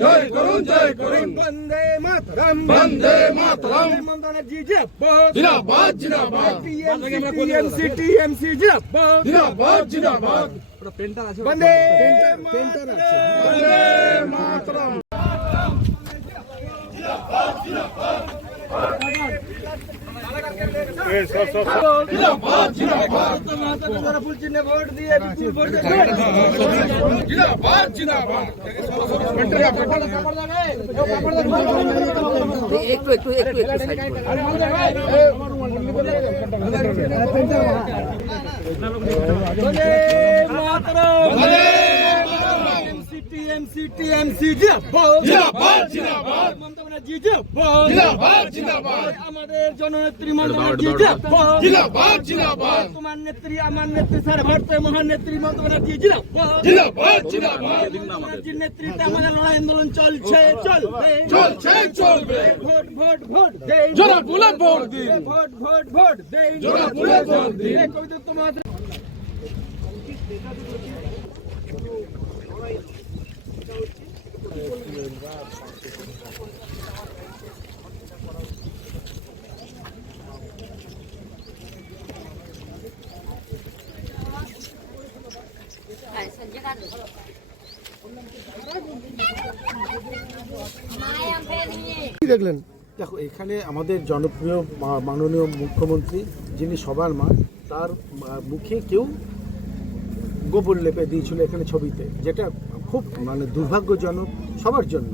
জয় করুন জয় করুন বন্দে মাতরম বন্দে মাতরম মমতাজি জিন্দাবাদ জিন্দাবাদ জিন্দাবাদ টিএমসি জিন্দাবাদ জিন্দাবাদ জিন্দাবাদ বন্দে বন্দে মাতরম জিন্দাবাদ জিন্দাবাদ যারা ফুল চিহ্নে ভোট দিয়ে বিপুল ভোট জিন্দাবাদ জিন্দাবাদ একটু সাইড বন্দে মাতরম টিএমসি জিন্দাবাদ জিন্দাবাদ জিন্দাবাদ মমতাজি জিন্দাবাদ জিন্দাবাদ জিন্দাবাদ আমাদের জননেত্রী মমতাজি জিন্দাবাদ জিন্দাবাদ জিন্দাবাদ তোমার নেত্রী আমার নেত্রী সারা ভারতের মহান নেত্রী মমতাজি জিন্দাবাদ জিন্দাবাদ জিন্দাবাদ মমতাজির নেতৃত্বে আমাদের লড়াই আন্দোলন চলছে চলবে চলছে চলবে ভোট ভোট ভোট দেই জোড়া বুলে ভোট দিন ভোট ভোট ভোট দেই জোড়া বুলে ভোট দিন কবিতা তোমার কি দেখলেন? দেখো, এখানে আমাদের জনপ্রিয় মাননীয় মুখ্যমন্ত্রী, যিনি সবার মা, তার মুখে কেউ গোবর লেপে দিয়েছিল এখানে ছবিতে, যেটা খুব দুর্ভাগ্যজনক সবার জন্য।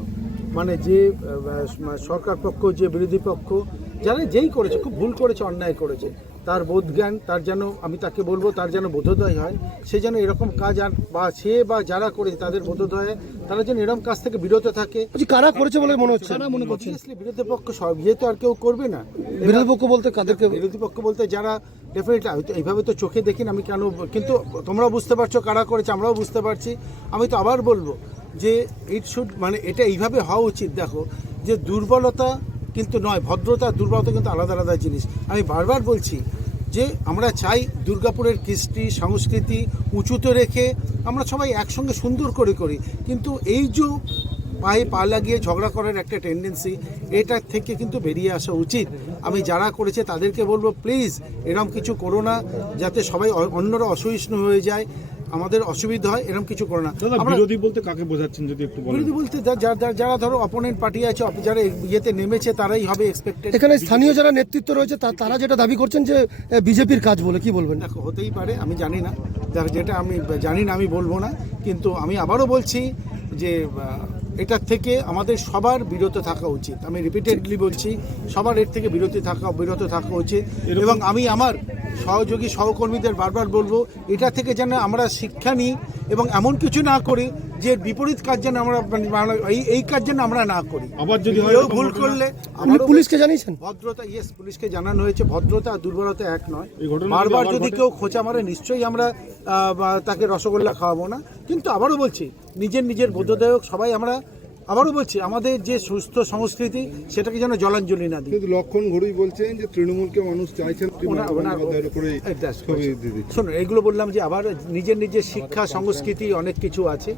যে সরকার পক্ষ, যে বিরোধী পক্ষ, যারা যেই করেছে খুব ভুল করেছে, অন্যায় করেছে, তার বোধজ্ঞান, তার যেন, আমি তাকে বলবো, তার যেন বোধোদয় হয়, সে যেন এরকম কাজ আর বা যারা করেছে তাদের বোধোদয়, তারা যেন এরকম কাজ থেকে বিরত থাকে। কারা করেছে বলে মনে হচ্ছে? বিরোধী পক্ষ সব তো আর কেউ করবে না। বিরোধী পক্ষ বলতে কাদেরকে? বিরোধী পক্ষ বলতে যারা ডেফিনেটলি, এইভাবে তো চোখে দেখি না আমি, কেন, কিন্তু তোমরাও বুঝতে পারছো কারা করেছে, আমরাও বুঝতে পারছি। আমি তো আবার বলবো যে এটা এইভাবে হওয়া উচিত। দেখো, যে দুর্বলতা কিন্তু নয়, ভদ্রতা দুর্বলতা কিন্তু আলাদা আলাদা জিনিস। আমি বারবার বলছি যে আমরা চাই দুর্গাপুরের কৃষ্টি সংস্কৃতি উঁচুতে রেখে আমরা সবাই একসঙ্গে সুন্দর করে করি, কিন্তু এই যে পায়ে পা লাগিয়ে ঝগড়া করার একটা টেন্ডেন্সি, এটার থেকে কিন্তু বেরিয়ে আসা উচিত। আমি যারা করেছে তাদেরকে বলবো, প্লিজ এরকম কিছু করো না, যাতে সবাই অন্যরা অসহিষ্ণু হয়ে যায়, আমাদের অসুবিধা হয়, এরকম কিছু করো না। বিরোধী বলতে কাকে বোঝাচ্ছেন যদি একটু বলেন? বিরোধী বলতে যারা ধরো অপোনেন্ট পার্টি আছে, যারা ইয়েতে নেমেছে, তারাই হবে এক্সপেক্টেড। এখানে স্থানীয় যারা নেতৃত্ব রয়েছে তারা যেটা দাবি করছেন যে বিজেপির কাজ বলে, কি বলবেন? দেখো, হতেই পারে, আমি জানি না, যেটা আমি জানি না আমি বলবো না, কিন্তু আমি আবারও বলছি যে এটার থেকে আমাদের সবার বিরত থাকা উচিত। আমি রিপিটেডলি বলছি, সবার এর থেকে বিরত থাকা উচিত। এবং আমি আমার সহযোগী সহকর্মীদের বারবার বলবো, এটা থেকে যেন আমরা শিক্ষা নিই এবং এমন কিছু না করি যে বিপরীত কাজ যেন আমরা এই কাজ যেন আমরা না করি। আবার যদি ভুল করলে পুলিশকে জানিয়েছেন? ভদ্রতা, ইয়েস, পুলিশকে জানানো হয়েছে। ভদ্রতা আর দুর্বলতা এক নয়। বারবার যদি কেউ খোঁচা মারে, নিশ্চয়ই আমরা তাকে রসগোল্লা খাওয়াবো না, কিন্তু আবারও বলছি, নিজের বোধোদয়ক সবাই আমরা, আবারও বলছি, আমাদের যে সুস্থ সংস্কৃতি সেটাকে যেন জলাঞ্জলি না দিই। কিন্তু লক্ষণ ঘড়ুই বলছেন যে তৃণমূলকে মানুষ চাইছেন। শোনো, এগুলো বললাম যে আবার নিজের শিক্ষা সংস্কৃতি অনেক কিছু আছে,